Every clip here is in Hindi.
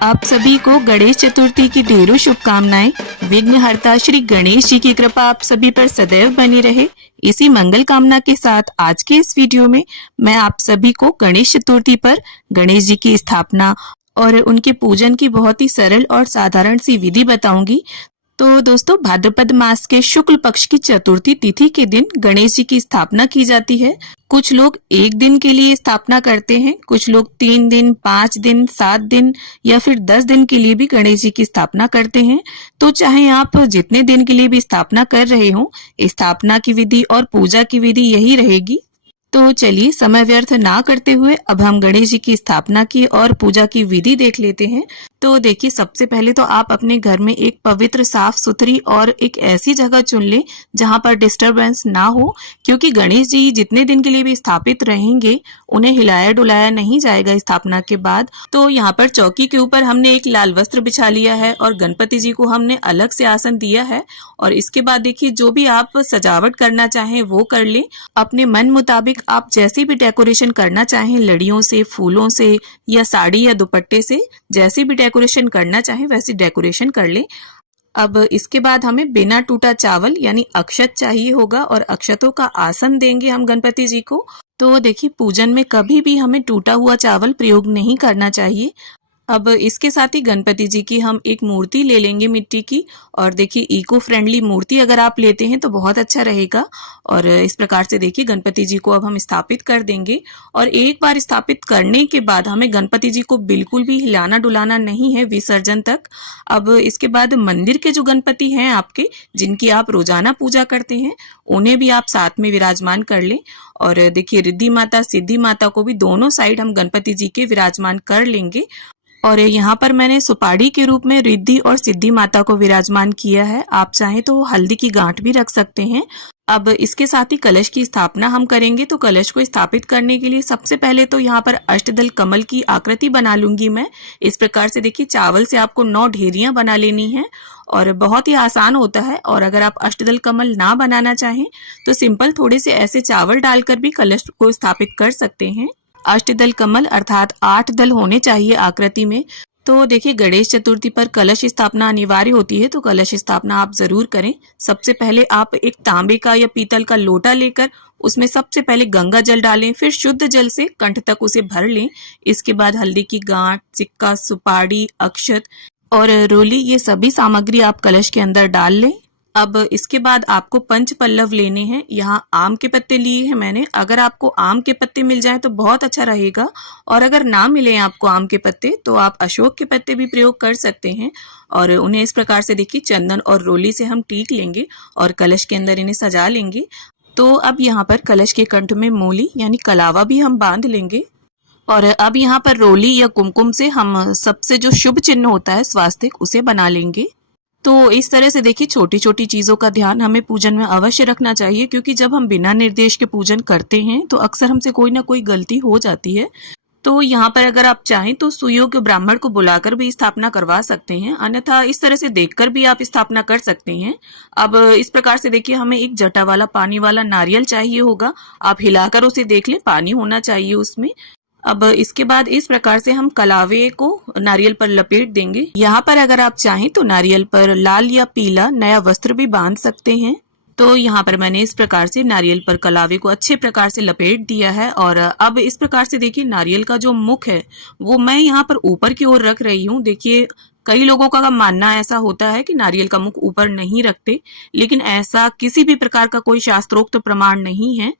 आप सभी को गणेश चतुर्थी की ढेरों शुभकामनाएं। विघ्नहर्ता श्री गणेश जी की कृपा आप सभी पर सदैव बनी रहे। इसी मंगल कामना के साथ आज के इस वीडियो में मैं आप सभी को गणेश चतुर्थी पर गणेश जी की स्थापना और उनके पूजन की बहुत ही सरल और साधारण सी विधि बताऊंगी। तो दोस्तों, भाद्रपद मास के शुक्ल पक्ष की चतुर्थी तिथि के दिन गणेश जी की स्थापना की जाती है। कुछ लोग एक दिन के लिए स्थापना करते हैं, कुछ लोग 3 दिन, 5 दिन, 7 दिन या फिर 10 दिन के लिए भी गणेश जी की स्थापना करते हैं। तो चाहे आप जितने दिन के लिए भी स्थापना कर रहे हो, स्थापना की विधि और पूजा की विधि यही रहेगी। तो चलिए समय व्यर्थ ना करते हुए अब हम गणेश जी की स्थापना की और पूजा की विधि देख लेते हैं। तो देखिए, सबसे पहले तो आप अपने घर में एक पवित्र, साफ सुथरी और एक ऐसी जगह चुन लें जहां पर डिस्टरबेंस ना हो, क्योंकि गणेश जी जितने दिन के लिए भी स्थापित रहेंगे उन्हें हिलाया डुलाया नहीं जाएगा स्थापना के बाद। तो यहाँ पर चौकी के ऊपर हमने एक लाल वस्त्र बिछा लिया है और गणपति जी को हमने अलग से आसन दिया है। और इसके बाद देखिए, जो भी आप सजावट करना चाहें वो कर लें। अपने मन मुताबिक आप जैसी भी डेकोरेशन करना चाहें, लड़ियों से, फूलों से या साड़ी या दुपट्टे से, जैसी भी डेकोरेशन करना चाहें वैसी डेकोरेशन कर लें। अब इसके बाद हमें बिना टूटा चावल यानी अक्षत चाहिए होगा और अक्षतों का आसन देंगे हम गणपति जी को। तो देखिए, पूजन में कभी भी हमें टूटा हुआ चावल प्रयोग नहीं करना चाहिए। अब इसके साथ ही गणपति जी की हम एक मूर्ति ले लेंगे मिट्टी की। और देखिए, इको फ्रेंडली मूर्ति अगर आप लेते हैं तो बहुत अच्छा रहेगा। और इस प्रकार से देखिए, गणपति जी को अब हम स्थापित कर देंगे। और एक बार स्थापित करने के बाद हमें गणपति जी को बिल्कुल भी हिलाना डुलाना नहीं है विसर्जन तक। अब इसके बाद मंदिर के जो गणपति हैं आपके, जिनकी आप रोजाना पूजा करते हैं, उन्हें भी आप साथ में विराजमान कर लें। और देखिए, रिद्धि माता, सिद्धि माता को भी दोनों साइड हम गणपति जी के विराजमान कर लेंगे। और यहाँ पर मैंने सुपाड़ी के रूप में रिद्धि और सिद्धि माता को विराजमान किया है। आप चाहें तो हल्दी की गांठ भी रख सकते हैं। अब इसके साथ ही कलश की स्थापना हम करेंगे। तो कलश को स्थापित करने के लिए सबसे पहले तो यहाँ पर अष्टदल कमल की आकृति बना लूंगी मैं। इस प्रकार से देखिए, चावल से आपको 9 ढेरियां बना लेनी है और बहुत ही आसान होता है। और अगर आप अष्टदल कमल ना बनाना चाहें तो सिंपल थोड़े से ऐसे चावल डालकर भी कलश को स्थापित कर सकते हैं। अष्टदल कमल अर्थात 8 दल होने चाहिए आकृति में। तो देखिए, गणेश चतुर्थी पर कलश स्थापना अनिवार्य होती है, तो कलश स्थापना आप जरूर करें। सबसे पहले आप एक तांबे का या पीतल का लोटा लेकर उसमें सबसे पहले गंगा जल डालें, फिर शुद्ध जल से कंठ तक उसे भर लें। इसके बाद हल्दी की गांठ, सिक्का, सुपाड़ी, अक्षत और रोली, ये सभी सामग्री आप कलश के अंदर डाल लें। अब इसके बाद आपको पंच पल्लव लेने हैं। यहाँ आम के पत्ते लिए हैं मैंने। अगर आपको आम के पत्ते मिल जाएं तो बहुत अच्छा रहेगा, और अगर ना मिले आपको आम के पत्ते तो आप अशोक के पत्ते भी प्रयोग कर सकते हैं। और उन्हें इस प्रकार से देखिए, चंदन और रोली से हम टीक लेंगे और कलश के अंदर इन्हें सजा लेंगे। तो अब यहाँ पर कलश के कंठ में मूली यानी कलावा भी हम बांध लेंगे। और अब यहाँ पर रोली या कुमकुम से हम सबसे जो शुभ चिन्ह होता है स्वास्तिक, उसे बना लेंगे। तो इस तरह से देखिए, छोटी छोटी चीजों का ध्यान हमें पूजन में अवश्य रखना चाहिए, क्योंकि जब हम बिना निर्देश के पूजन करते हैं तो अक्सर हमसे कोई ना कोई गलती हो जाती है। तो यहाँ पर अगर आप चाहें तो सुयोग्य ब्राह्मण को बुलाकर भी स्थापना करवा सकते हैं, अन्यथा इस तरह से देखकर भी आप स्थापना कर सकते हैं। अब इस प्रकार से देखिए, हमें एक जटा वाला पानी वाला नारियल चाहिए होगा। आप हिलाकर उसे देख लें, पानी होना चाहिए उसमें। अब इसके बाद इस प्रकार से हम कलावे को नारियल पर लपेट देंगे। यहाँ पर अगर आप चाहें तो नारियल पर लाल या पीला नया वस्त्र भी बांध सकते हैं। तो यहाँ पर मैंने इस प्रकार से नारियल पर कलावे को अच्छे प्रकार से लपेट दिया है। और अब इस प्रकार से देखिए, नारियल का जो मुख है वो मैं यहाँ पर ऊपर की ओर रख रही हूँ। देखिए, कई लोगों का मानना ऐसा होता है कि नारियल का मुख ऊपर नहीं रखते, लेकिन ऐसा किसी भी प्रकार का कोई शास्त्रोक्त प्रमाण नहीं है।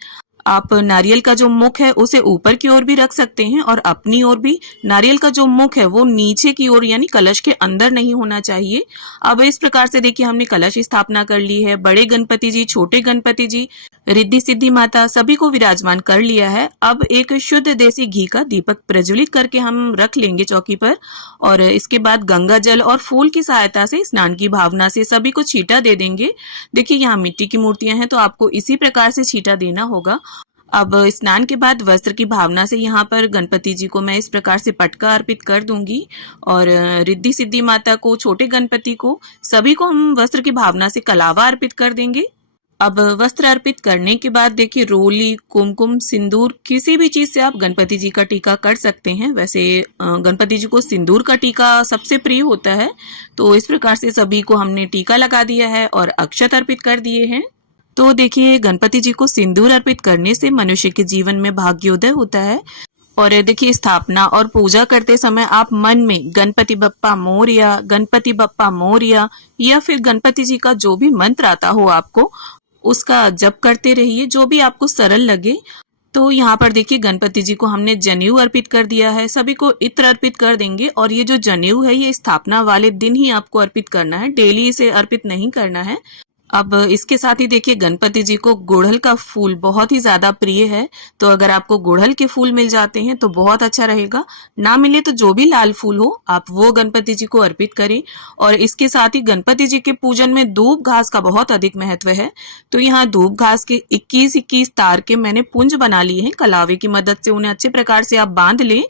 आप नारियल का जो मुख है उसे ऊपर की ओर भी रख सकते हैं, और अपनी ओर भी नारियल का जो मुख है वो नीचे की ओर यानी कलश के अंदर नहीं होना चाहिए। अब इस प्रकार से देखिए, हमने कलश स्थापना कर ली है। बड़े गणपति जी, छोटे गणपति जी, रिद्धि सिद्धि माता सभी को विराजमान कर लिया है। अब एक शुद्ध देसी घी का दीपक प्रज्वलित करके हम रख लेंगे चौकी पर। और इसके बाद गंगा जल और फूल की सहायता से स्नान की भावना से सभी को छींटा दे देंगे। देखिए, यहाँ मिट्टी की मूर्तियां हैं तो आपको इसी प्रकार से छींटा देना होगा। अब स्नान के बाद वस्त्र की भावना से यहाँ पर गणपति जी को मैं इस प्रकार से पटका अर्पित कर दूंगी। और रिद्धि सिद्धि माता को, छोटे गणपति को, सभी को हम वस्त्र की भावना से कलावा अर्पित कर देंगे। अब वस्त्र अर्पित करने के बाद देखिए रोली, कुमकुम, सिंदूर किसी भी चीज से आप गणपति जी का टीका कर सकते हैं। वैसे गणपति जी को सिंदूर का टीका सबसे प्रिय होता है, तो इस प्रकार से सभी को हमने टीका लगा दिया है और अक्षत अर्पित कर दिए हैं। तो देखिए गणपति जी को सिंदूर अर्पित करने से मनुष्य के जीवन में भाग्योदय होता है। और देखिए स्थापना और पूजा करते समय आप मन में गणपति बप्पा मोरया, गणपति बप्पा मोरया या फिर गणपति जी का जो भी मंत्र आता हो आपको उसका जप करते रहिए, जो भी आपको सरल लगे। तो यहाँ पर देखिए गणपति जी को हमने जनेऊ अर्पित कर दिया है, सभी को इत्र अर्पित कर देंगे। और ये जो जनेऊ है ये स्थापना वाले दिन ही आपको अर्पित करना है, डेली इसे अर्पित नहीं करना है। अब इसके साथ ही देखिए गणपति जी को गुड़हल का फूल बहुत ही ज्यादा प्रिय है, तो अगर आपको गुड़हल के फूल मिल जाते हैं तो बहुत अच्छा रहेगा। ना मिले तो जो भी लाल फूल हो आप वो गणपति जी को अर्पित करें। और इसके साथ ही गणपति जी के पूजन में दूब घास का बहुत अधिक महत्व है, तो यहाँ दूब घास के 21-21 तार के मैंने पुंज बना लिए हैं। कलावे की मदद से उन्हें अच्छे प्रकार से आप बांध लें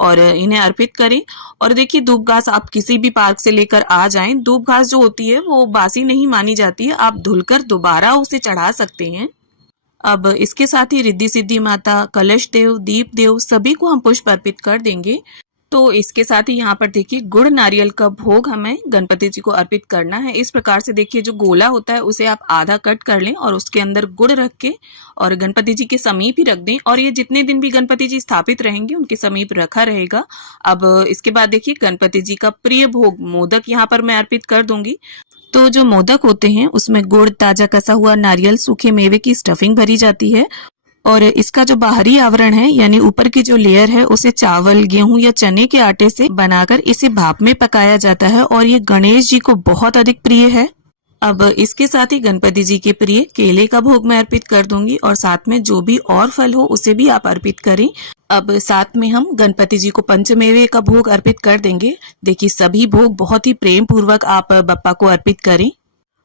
और इन्हें अर्पित करें। और देखिए दूब घास आप किसी भी पार्क से लेकर आ जाएं, दूब घास जो होती है वो बासी नहीं मानी जाती है, आप धुलकर दोबारा उसे चढ़ा सकते हैं। अब इसके साथ ही रिद्धि सिद्धि माता, कलश देव, दीप देव सभी को हम पुष्प अर्पित कर देंगे। तो इसके साथ ही यहाँ पर देखिए गुड़ नारियल का भोग हमें गणपति जी को अर्पित करना है। इस प्रकार से देखिए जो गोला होता है उसे आप आधा कट कर लें और उसके अंदर गुड़ रख के और गणपति जी के समीप ही रख दें, और ये जितने दिन भी गणपति जी स्थापित रहेंगे उनके समीप रखा रहेगा। अब इसके बाद देखिए गणपति जी का प्रिय भोग मोदक यहाँ पर मैं अर्पित कर दूंगी। तो जो मोदक होते हैं उसमें गुड़, ताजा कसा हुआ नारियल, सूखे मेवे की स्टफिंग भरी जाती है और इसका जो बाहरी आवरण है यानी ऊपर की जो लेयर है उसे चावल, गेहूं या चने के आटे से बनाकर इसे भाप में पकाया जाता है और ये गणेश जी को बहुत अधिक प्रिय है। अब इसके साथ ही गणपति जी के प्रिय केले का भोग मैं अर्पित कर दूंगी और साथ में जो भी और फल हो उसे भी आप अर्पित करें। अब साथ में हम गणपति जी को पंचमेवे का भोग अर्पित कर देंगे। देखिए सभी भोग बहुत ही प्रेम पूर्वक आप बप्पा को अर्पित करें।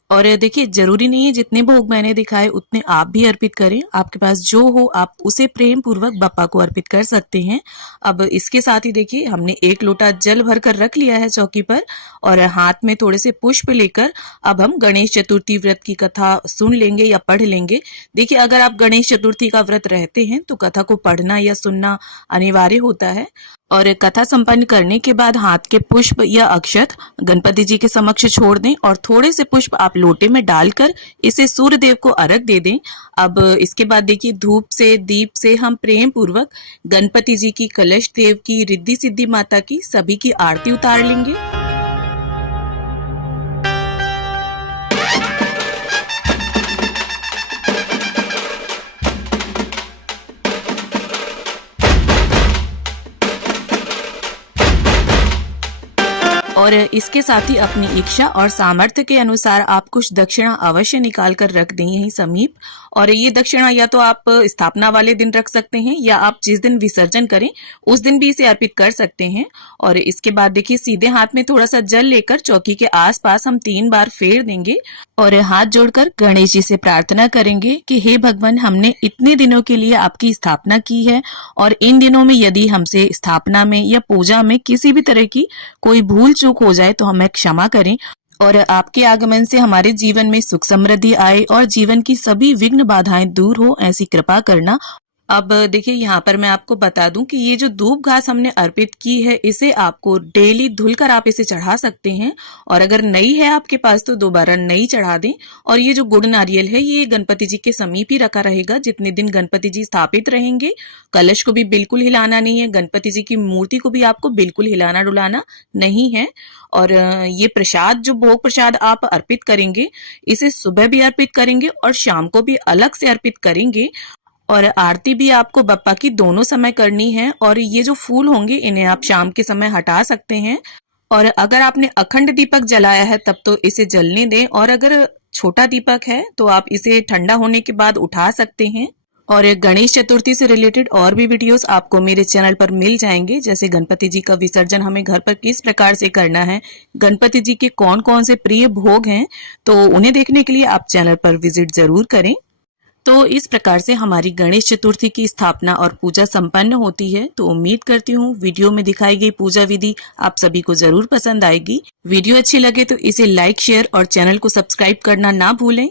और देखिए जरूरी नहीं है जितने भोग मैंने दिखाए उतने आप भी अर्पित करें, आपके पास जो हो आप उसे प्रेम पूर्वक बप्पा को अर्पित कर सकते हैं। अब इसके साथ ही देखिए हमने 1 लोटा जल भर कर रख लिया है चौकी पर और हाथ में थोड़े से पुष्प लेकर अब हम गणेश चतुर्थी व्रत की कथा सुन लेंगे या पढ़ लेंगे। देखिए अगर आप गणेश चतुर्थी का व्रत रहते हैं तो कथा को पढ़ना या सुनना अनिवार्य होता है। और कथा संपन्न करने के बाद हाथ के पुष्प या अक्षत गणपति जी के समक्ष छोड़ दें और थोड़े से पुष्प आप लोटे में डालकर इसे सूर्य देव को अर्घ दे दें। अब इसके बाद देखिए धूप से, दीप से हम प्रेम पूर्वक गणपति जी की, कलश देव की, रिद्धि सिद्धि माता की सभी की आरती उतार लेंगे। और इसके साथ ही अपनी इच्छा और सामर्थ्य के अनुसार आप कुछ दक्षिणा अवश्य निकाल कर रख दें यहीं समीप। और ये दक्षिणा या तो आप स्थापना वाले दिन रख सकते हैं या आप जिस दिन विसर्जन करें उस दिन भी इसे अर्पित कर सकते हैं। और इसके बाद देखिए सीधे हाथ में थोड़ा सा जल लेकर चौकी के आसपास हम 3 बार फेर देंगे और हाथ जोड़कर गणेश जी से प्रार्थना करेंगे कि हे भगवान, हमने इतने दिनों के लिए आपकी स्थापना की है और इन दिनों में यदि हमसे स्थापना में या पूजा में किसी भी तरह की कोई भूल चूक हो जाए तो हमें क्षमा करें और आपके आगमन से हमारे जीवन में सुख समृद्धि आए और जीवन की सभी विघ्न बाधाएं दूर हो, ऐसी कृपा करना। अब देखिए यहाँ पर मैं आपको बता दूं कि ये जो धूप घास हमने अर्पित की है इसे आपको डेली धुलकर आप इसे चढ़ा सकते हैं और अगर नई है आपके पास तो दोबारा नई चढ़ा दें। और ये जो गुड़ नारियल है ये गणपति जी के समीप ही रखा रहेगा जितने दिन गणपति जी स्थापित रहेंगे। कलश को भी बिल्कुल हिलाना नहीं है, गणपति जी की मूर्ति को भी आपको बिल्कुल हिलाना डुलाना नहीं है। और ये प्रसाद जो भोग प्रसाद आप अर्पित करेंगे इसे सुबह भी अर्पित करेंगे और शाम को भी अलग से अर्पित करेंगे। और आरती भी आपको बप्पा की दोनों समय करनी है। और ये जो फूल होंगे इन्हें आप शाम के समय हटा सकते हैं। और अगर आपने अखंड दीपक जलाया है तब तो इसे जलने दें और अगर छोटा दीपक है तो आप इसे ठंडा होने के बाद उठा सकते हैं। और गणेश चतुर्थी से रिलेटेड और भी वीडियोस आपको मेरे चैनल पर मिल जाएंगे, जैसे गणपति जी का विसर्जन हमें घर पर किस प्रकार से करना है, गणपति जी के कौन कौन से प्रिय भोग हैं, तो उन्हें देखने के लिए आप चैनल पर विजिट जरूर करें। तो इस प्रकार से हमारी गणेश चतुर्थी की स्थापना और पूजा संपन्न होती है। तो उम्मीद करती हूँ वीडियो में दिखाई गई पूजा विधि आप सभी को जरूर पसंद आएगी। वीडियो अच्छी लगे तो इसे लाइक, शेयर और चैनल को सब्सक्राइब करना ना भूलें।